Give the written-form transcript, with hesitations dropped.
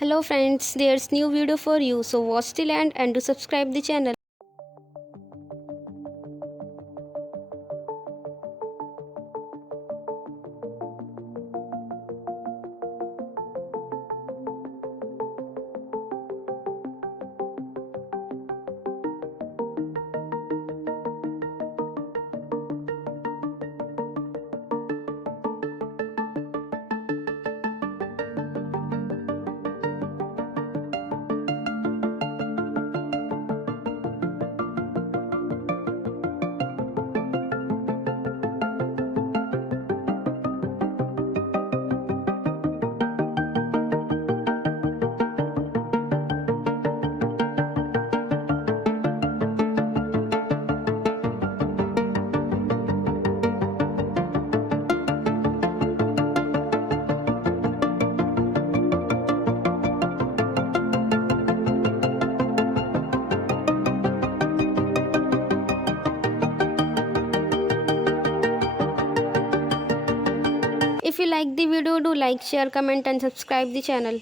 Hello friends, there's new video for you, so watch till end and do subscribe the channel. If you like the video, do like, share, comment and subscribe the channel.